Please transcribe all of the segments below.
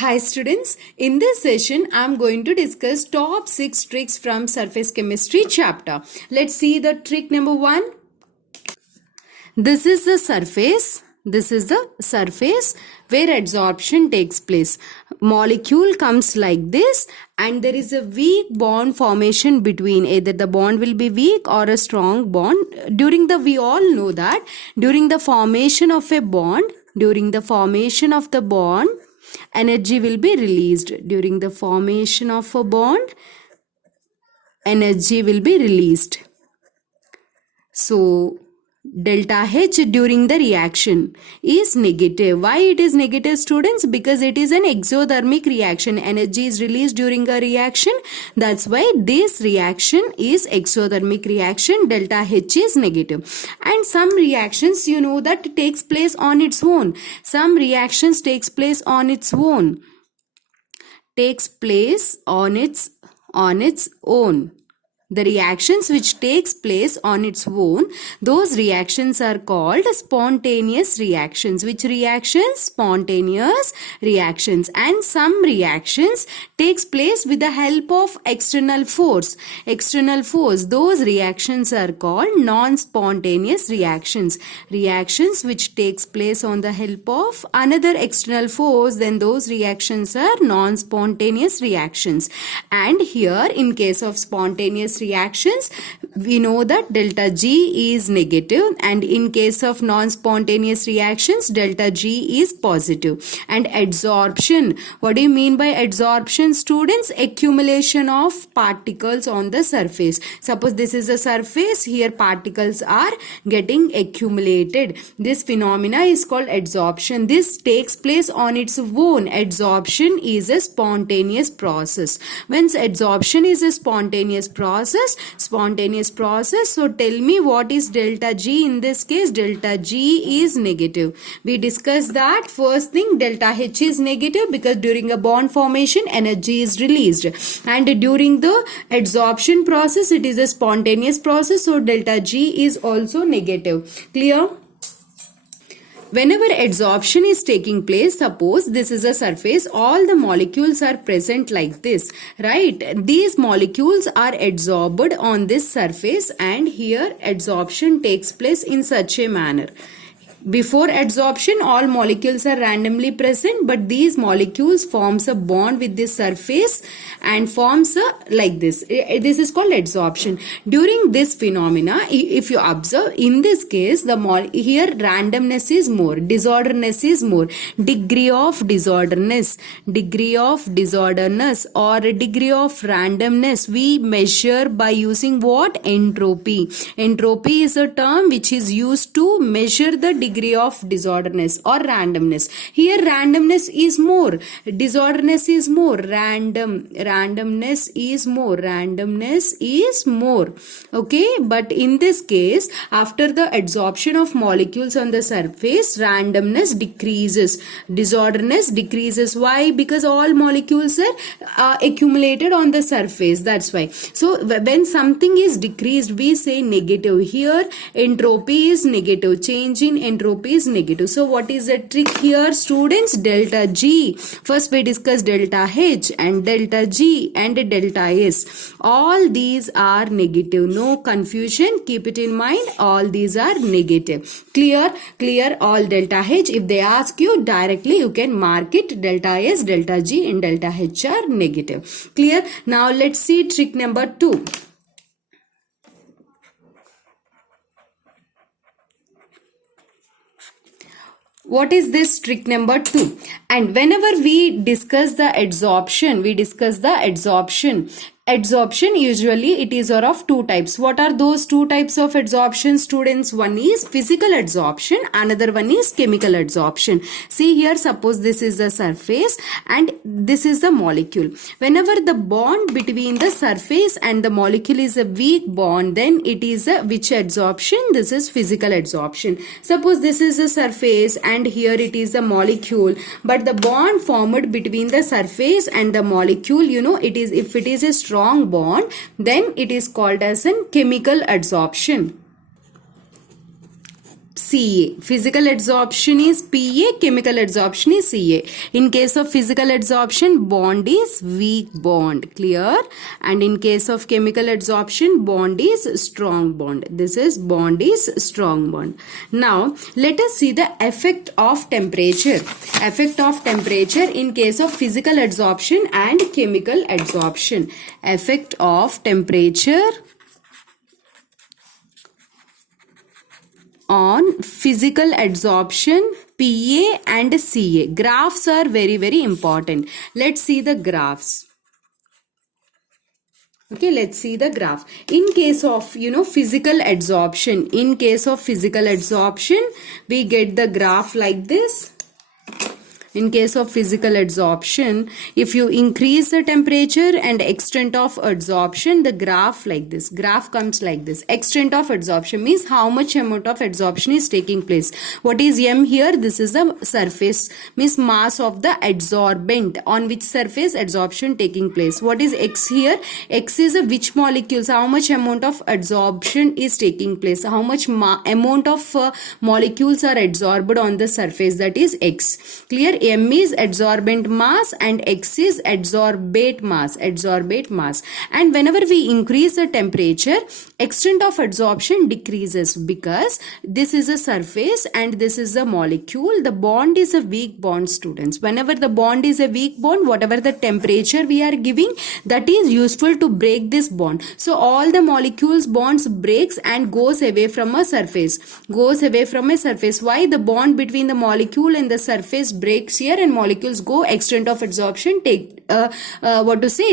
Hi students, in this session I am going to discuss top 6 tricks from surface chemistry chapter. Let's see the trick number 1. This is the surface. This is the surface where adsorption takes place. Molecule comes like this and there is a weak bond formation between. Either the bond will be weak or a strong bond. We all know that during the formation of a bond, energy will be released. During the formation of a bond, energy will be released. So, delta H during the reaction is negative. Why it is negative, students? Because it is an exothermic reaction. Energy is released during a reaction. That's why this reaction is exothermic reaction. Delta H is negative. And some reactions, you know, that takes place on its own. Some reactions takes place on its own. The reactions which takes place on its own, those reactions are called spontaneous reactions. Which reactions? Spontaneous reactions. And some reactions takes place with the help of external force. Those reactions are called non-spontaneous reactions. Reactions which takes place on the help of another external force, then those reactions are non-spontaneous reactions. And here, in case of spontaneous reactions, we know that delta G is negative, and in case of non-spontaneous reactions, delta G is positive. And adsorption, what do you mean by adsorption, students? Accumulation of particles on the surface. Suppose this is a surface, here particles are getting accumulated. This phenomena is called adsorption. This takes place on its own. Adsorption is a spontaneous process. When adsorption is a spontaneous process, so tell me, what is delta G in this case? Delta G is negative. We discussed that. First thing, delta H is negative because during a bond formation, energy is released. And during the adsorption process, it is a spontaneous process, so delta G is also negative. Clear? Whenever adsorption is taking place, suppose this is a surface, all the molecules are present like this, right? These molecules are adsorbed on this surface, and here adsorption takes place in such a manner. Before adsorption, all molecules are randomly present, but these molecules forms a bond with this surface and forms a like this. This is called adsorption. During this phenomena, if you observe, in this case, here randomness is more, disorderness is more. Degree of disorderness or degree of randomness we measure by using what? Entropy. Entropy is a term which is used to measure the degree of disorderness or randomness. Here randomness is more, disorderness is more, randomness is more. Okay, but in this case, after the adsorption of molecules on the surface, randomness decreases, disorderness decreases. Why? Because all molecules are accumulated on the surface. That's why. So when something is decreased, we say negative. Here entropy is negative, change in entropy is negative. So what is the trick here, students? Delta G. First we discuss delta H and delta G and delta S. All these are negative. No confusion. Keep it in mind. All these are negative. Clear? All delta H. If they ask you directly, you can mark it. Delta S, delta G and delta H are negative. Clear? Now let's see trick number 2. What is this trick number 2? And whenever we discuss the adsorption, Adsorption, usually it is of two types. What are those two types of adsorption, students? One is physical adsorption, another one is chemical adsorption. See here, suppose this is the surface and this is the molecule. Whenever the bond between the surface and the molecule is a weak bond, then it is a which adsorption? This is physical adsorption. Suppose this is the surface and here it is the molecule, but the bond formed between the surface and the molecule, you know, it is, if it is a strong bond, then it is called as a chemical adsorption. Ca. Physical adsorption is Pa, chemical adsorption is Ca. In case of physical adsorption, bond is weak bond. Clear? And in case of chemical adsorption, bond is strong bond. This is bond is strong bond. Now, let us see the effect of temperature. Effect of temperature in case of physical adsorption and chemical adsorption. Effect of temperature on physical adsorption, Pa and Ca. Graphs are very, very important. Let's see the graphs. Okay, let's see the graph. In case of, physical adsorption, we get the graph like this. In case of physical adsorption, if you increase the temperature and extent of adsorption, the graph like this. Graph comes like this. Extent of adsorption means how much amount of adsorption is taking place. What is M here? This is the surface, means mass of the adsorbent on which surface adsorption taking place. What is X here? X is which molecules, how much amount of adsorption is taking place. How much amount of molecules are adsorbed on the surface, that is X. Clear? M is adsorbent mass and X is adsorbate mass. And whenever we increase the temperature, extent of adsorption decreases because this is a surface and this is a molecule. The bond is a weak bond, students. Whenever the bond is a weak bond, whatever the temperature we are giving, that is useful to break this bond. So all the molecules bonds breaks and goes away from a surface. Why? The bond between the molecule and the surface breaks here and molecules go, extent of adsorption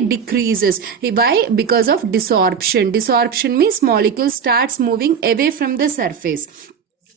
decreases. Why? Because of desorption. Desorption means molecule starts moving away from the surface.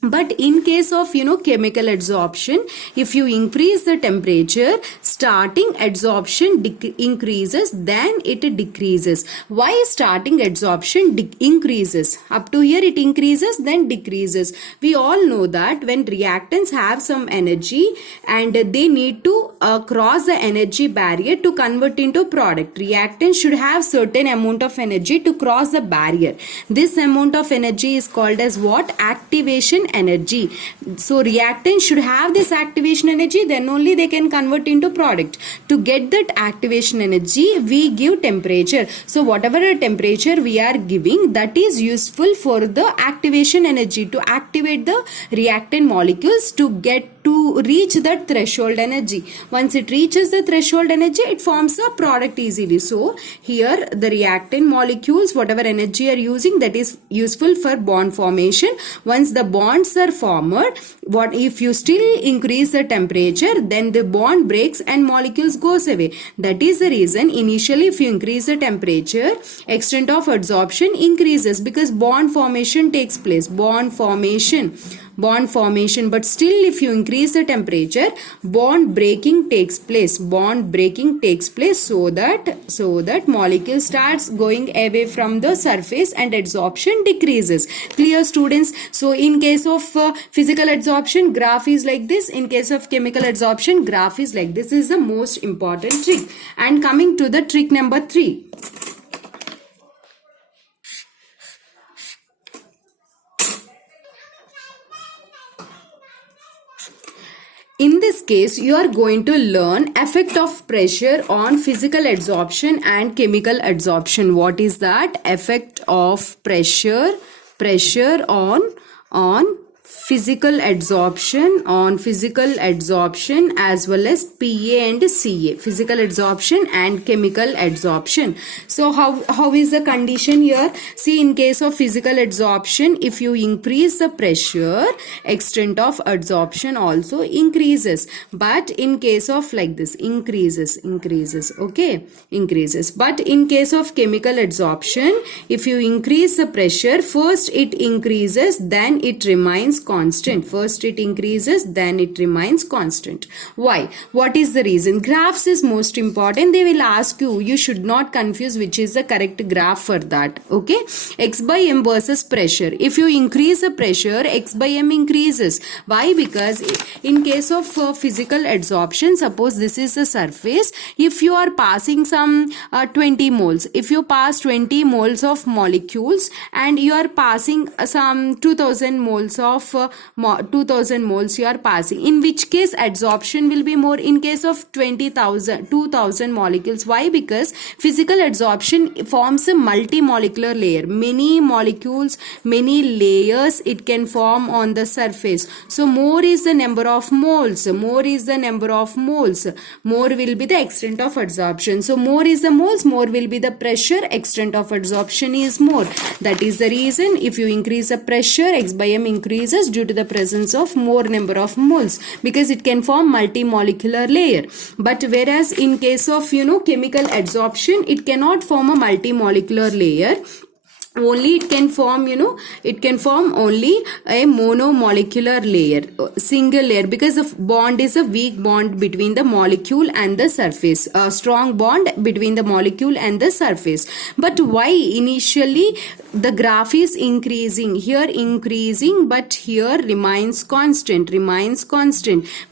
But in case of, chemical adsorption, if you increase the temperature, starting adsorption increases, then it decreases. Why starting adsorption increases? Up to here it increases, then decreases. We all know that when reactants have some energy and they need to cross the energy barrier to convert into product, reactants should have certain amount of energy to cross the barrier. This amount of energy is called as what? Activation energy. So reactants should have this activation energy, then only they can convert into product. To get that activation energy, we give temperature. So whatever temperature we are giving, that is useful for the activation energy, to activate the reactant molecules to reach that threshold energy. Once it reaches the threshold energy, it forms a product easily. So here the reactant molecules, whatever energy are using, that is useful for bond formation. Once the bonds are formed, what if you still increase the temperature, then the bond breaks and molecules goes away. That is the reason initially if you increase the temperature, extent of adsorption increases because bond formation takes place. Bond formation. But still if you increase the temperature, bond breaking takes place. So that molecule starts going away from the surface and adsorption decreases. Clear, students? So in case of physical adsorption, graph is like this. In case of chemical adsorption, graph is like this. This is the most important trick. And coming to the trick number 3. In this case, you are going to learn effect of pressure on physical adsorption and chemical adsorption. What is that? Effect of pressure on physical adsorption as well as Pa and Ca, physical adsorption and chemical adsorption. So how is the condition here? See, in case of physical adsorption, if you increase the pressure, extent of adsorption also increases. But in case of like this, increases. But in case of chemical adsorption, if you increase the pressure, first it increases, then it remains constant. First it increases, then it remains constant. Why? What is the reason? Graphs is most important. They will ask you. You should not confuse which is the correct graph for that. Okay? X by M versus pressure. If you increase the pressure, X by M increases. Why? Because in case of physical adsorption, suppose this is the surface. If you are passing some 20 moles. If you pass 20 moles of molecules and you are passing some 2000 moles of of 2000 moles you are passing. In which case adsorption will be more? In case of 2000 molecules. Why? Because physical adsorption forms a multi-molecular layer. Many molecules, many layers it can form on the surface. So more is the number of moles. More is the number of moles. More will be the extent of adsorption. So more is the moles, more will be the pressure. Extent of adsorption is more. That is the reason if you increase the pressure, X by M increases due to the presence of more number of moles, because it can form multi-molecular layer. But whereas in case of chemical adsorption, it cannot form a multi-molecular layer. Only it can form it can form only a monomolecular layer, single layer, because the bond is a weak bond between the molecule and the surface, a strong bond between the molecule and the surface. But why initially the graph is increasing, here increasing, but here remains constant,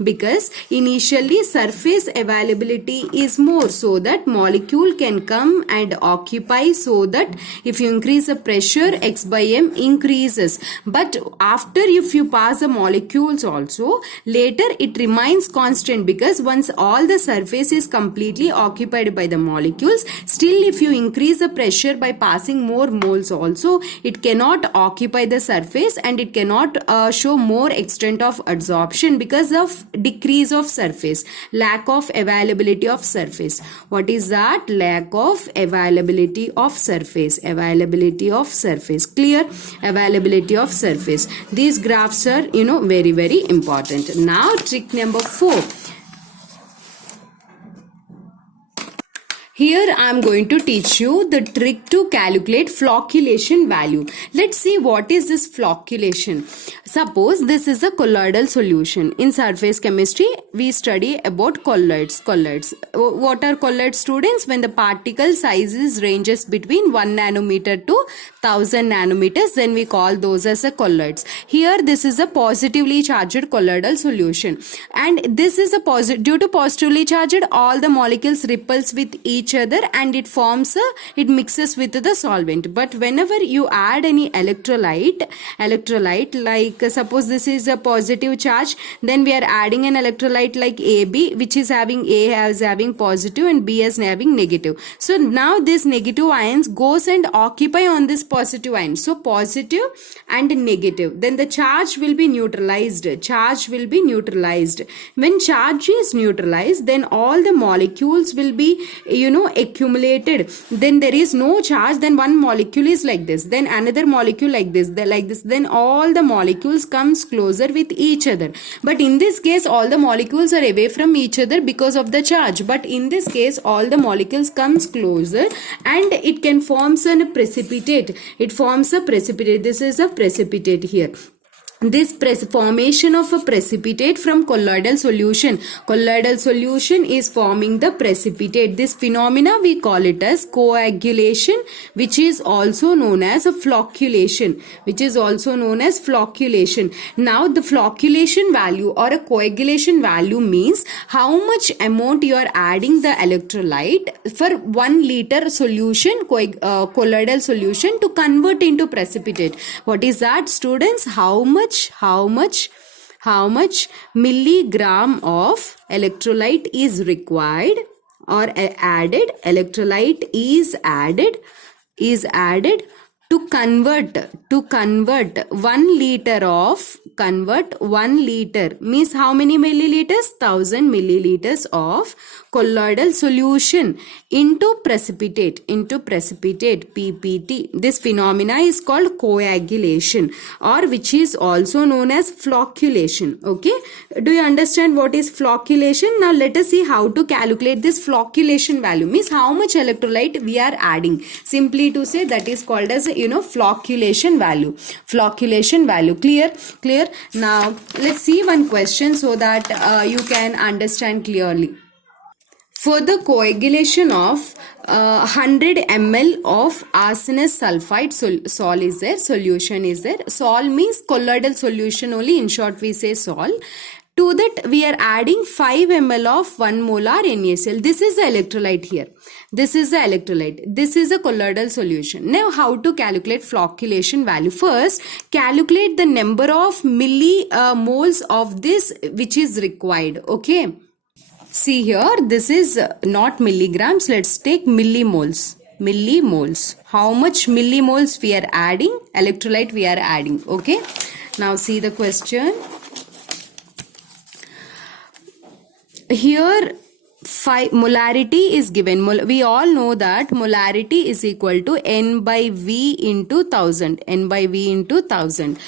because initially surface availability is more, so that molecule can come and occupy, so that if you increase the pressure, X by M increases. But after, if you pass the molecules also, later it remains constant, because once all the surface is completely occupied by the molecules, still if you increase the pressure by passing more moles also, it cannot occupy the surface, and it cannot show more extent of adsorption because of decrease of surface, lack of availability of surface. What is that? Lack of availability of surface. Clear? Availability of surface. These graphs are very, very important. Now trick number 4. Here I am going to teach you the trick to calculate flocculation value. Let's see what is this flocculation. Suppose this is a colloidal solution. In surface chemistry, we study about colloids. What are colloids, students? When the particle sizes ranges between 1 nanometer to 1000 nanometers, then we call those as a colloids. Here this is a positively charged colloidal solution, and this is a due to positively charged, all the molecules repulse with each other, and it forms it mixes with the solvent. But whenever you add any electrolyte like suppose this is a positive charge, then we are adding an electrolyte like AB, which is having A as having positive and B as having negative. So now this negative ions goes and occupy on this positive ion. So positive and negative, then the charge will be neutralized. When charge is neutralized, then all the molecules will be accumulated. Then there is no charge, then one molecule is like this, then another molecule like this, then all the molecules comes closer with each other. But in this case all the molecules are away from each other because of the charge. But in this case all the molecules comes closer, and it can forms a precipitate. This is a precipitate here. This formation of a precipitate from colloidal solution is forming the precipitate. This phenomena we call it as coagulation, which is also known as a flocculation. Now the flocculation value or a coagulation value means how much amount you are adding the electrolyte for 1 liter solution, colloidal solution, to convert into precipitate. What is that, students? How much milligram of electrolyte is required or added? Electrolyte is added to convert 1 liter means how many milliliters? 1000 milliliters of colloidal solution into precipitate, PPT. This phenomena is called coagulation, or which is also known as flocculation. Okay, do you understand what is flocculation? Now let us see how to calculate this flocculation value, means how much electrolyte we are adding. Simply to say, that is called as flocculation value. Clear? Now let's see one question so that you can understand clearly. For the coagulation of 100 ml of arsenous sulfide solution is there. Sol means colloidal solution only, in short we say sol. To that we are adding 5 ml of 1 molar NaCl. This is the electrolyte here. This is the electrolyte. This is a colloidal solution. Now how to calculate flocculation value? First, calculate the number of millimoles of this which is required. Okay. See here, this is not milligrams. Let's take millimoles. Millimoles. How much millimoles we are adding? Electrolyte we are adding. Okay. Now see the question. Here molarity is given. We all know that molarity is equal to N by V into 1000. N by V into 1000.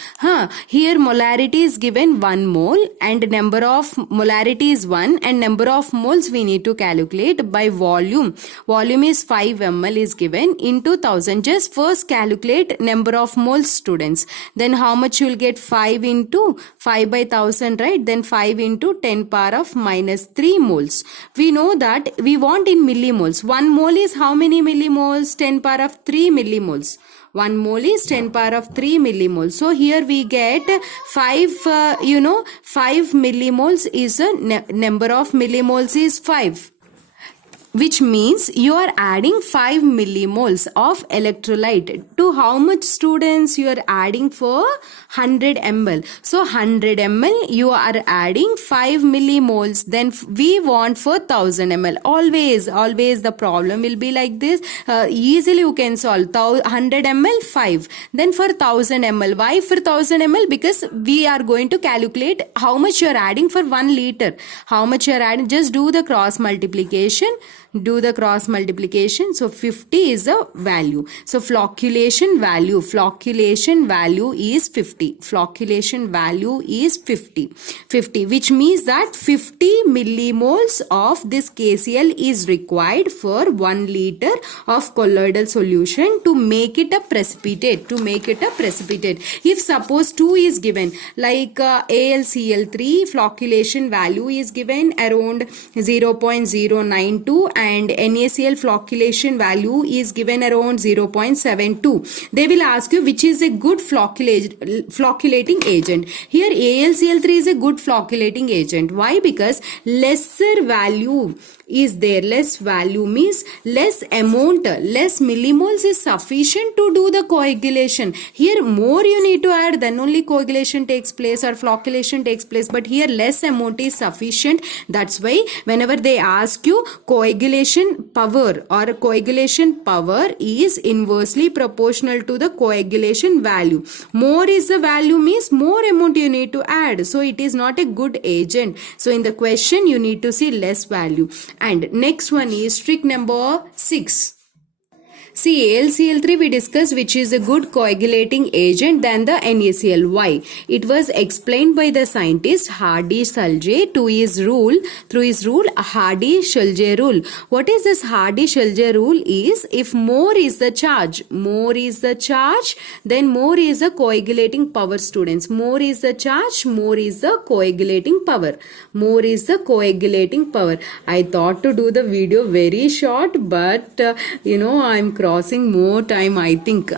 Here molarity is given 1 mole and number of molarity is 1 and number of moles we need to calculate by volume. Volume is 5 ml is given into 1000. Just first calculate number of moles, students. Then how much you will get? 5 into 5 by 1000, right? Then 5 into 10 power of minus 3 moles. We know that we want in millimoles. 1 mole is how many millimoles? 10 power of 3 millimoles. 1 mole is 10 power of 3 millimoles. So here we get 5, 5 millimoles is a number of millimoles is 5. Which means you are adding 5 millimoles of electrolyte. To how much, students? You are adding for 100 ml. So 100 ml you are adding 5 millimoles. Then we want for 1000 ml. Always the problem will be like this. Easily you can solve. 100 ml 5. Then for 1000 ml. Why for 1000 ml? Because we are going to calculate how much you are adding for 1 liter. How much you are adding? Just do the cross multiplication. So 50 is the value. So flocculation value is 50. Flocculation value is 50. Which means that 50 millimoles of this KCl is required for 1 liter of colloidal solution to make it a precipitate. If suppose 2 is given, like AlCl3 flocculation value is given around 0.092 and NaCl flocculation value is given around 0.72. They will ask you which is a good flocculating agent. Here AlCl3 is a good flocculating agent. Why? Because lesser value is there. Less value means less amount, less millimoles is sufficient to do the coagulation. Here more you need to add, then only coagulation takes place or flocculation takes place. But here less amount is sufficient. That's why whenever they ask you coagulation power is inversely proportional to the coagulation value. More is the value means more amount you need to add. So it is not a good agent. So in the question you need to see less value. And next one is trick number 6. See, AlCl3 we discussed which is a good coagulating agent than the NaCl. Why? It was explained by the scientist Hardy-Sulzay through his rule Hardy-Sulzay rule. What is this Hardy-Sulzay rule is, if more is the charge, then more is the coagulating power, students. More is the charge, more is the coagulating power. I thought to do the video very short, but I'm crossing more time, I think.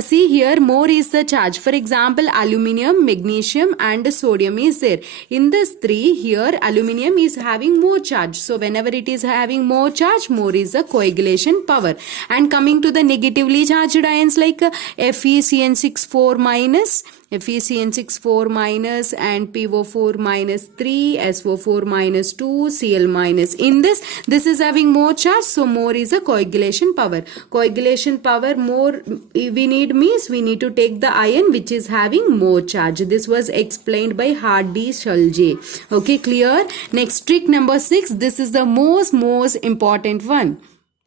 See here, more is the charge. For example, aluminium, magnesium and sodium is there. In this 3 here, aluminium is having more charge. So whenever it is having more charge, more is the coagulation power. And coming to the negatively charged ions like FeCN6 minus and PO4 minus 3, SO4 minus 2, Cl minus. In this is having more charge, so more is a coagulation power. Coagulation power more we need means we need to take the ion which is having more charge. This was explained by Hardy-Sulzay. Okay, clear? Next, trick number 6. This is the most important one.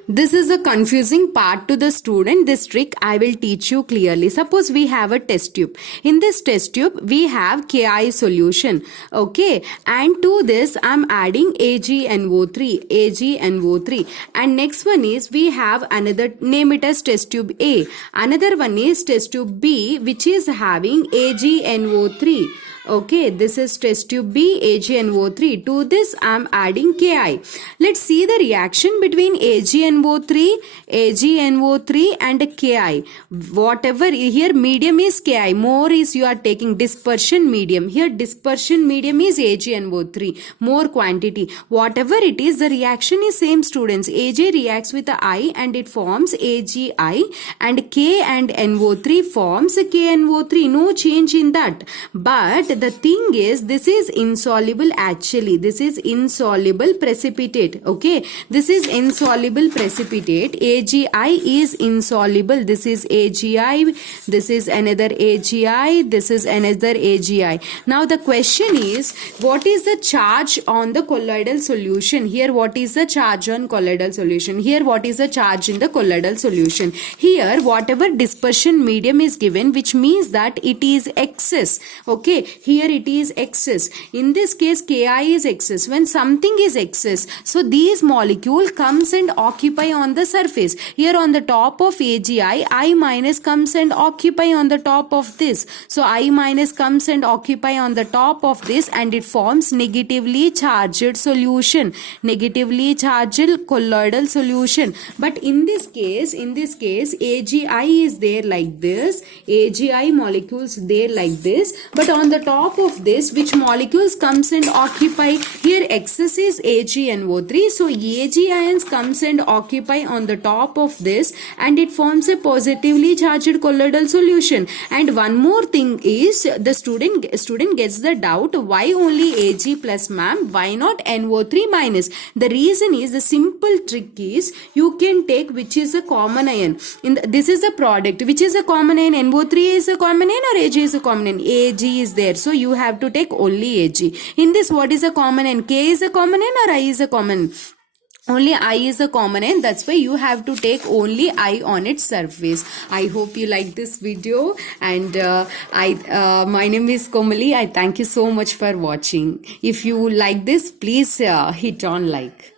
This is a confusing part to the student. This trick I will teach you clearly. Suppose we have a test tube. In this test tube, we have Ki solution. Okay. And to this, I am adding AgNO3. And next one is we have another, name it as test tube A. Another one is test tube B, which is having AgNO3. Okay, this is test tube B, AgNO3. To this I am adding Ki. Let's see the reaction between AgNO3, AgNO3 and Ki. Whatever here medium is Ki, more is you are taking dispersion medium. Here dispersion medium is AgNO3, more quantity. Whatever it is, the reaction is same, students. Ag reacts with the I and it forms AgI, and K and NO3 forms KNO3. No change in that. But the thing is, this is insoluble actually. This is insoluble precipitate. Okay, this is insoluble precipitate. AgI is insoluble. This is AgI. This is another AgI. This is another AgI. Now the question is, what is the charge on the colloidal solution? Here, what is the charge on colloidal solution? Here, what is the charge in the colloidal solution? Here, whatever dispersion medium is given, which means that it is excess. Okay, here it is excess. In this case, Ki is excess. When something is excess, so these molecule comes and occupy on the surface. Here on the top of AgI, I minus comes and occupy on the top of this. So I minus comes and occupy on the top of this, and it forms negatively charged solution, negatively charged colloidal solution. But in this case, AgI is there like this, AgI molecules there like this, but on the top of this, which molecules comes and occupy? Here excess is AgNO3, so Ag ions comes and occupy on the top of this, and it forms a positively charged colloidal solution. And one more thing is, the student gets the doubt, why only Ag plus, ma'am, why not NO3 minus? The reason is, the simple trick is, you can take which is a common ion. This is a product, which is a common ion. NO3 is a common ion or Ag is a common ion? Ag is there, so you have to take only Ag. In this, what is a common ion? K is a common ion or I is a common? Only I is a common ion. That's why you have to take only I on its surface. I hope you like this video, and my name is Komali. I thank you so much for watching. If you like this, please hit on like.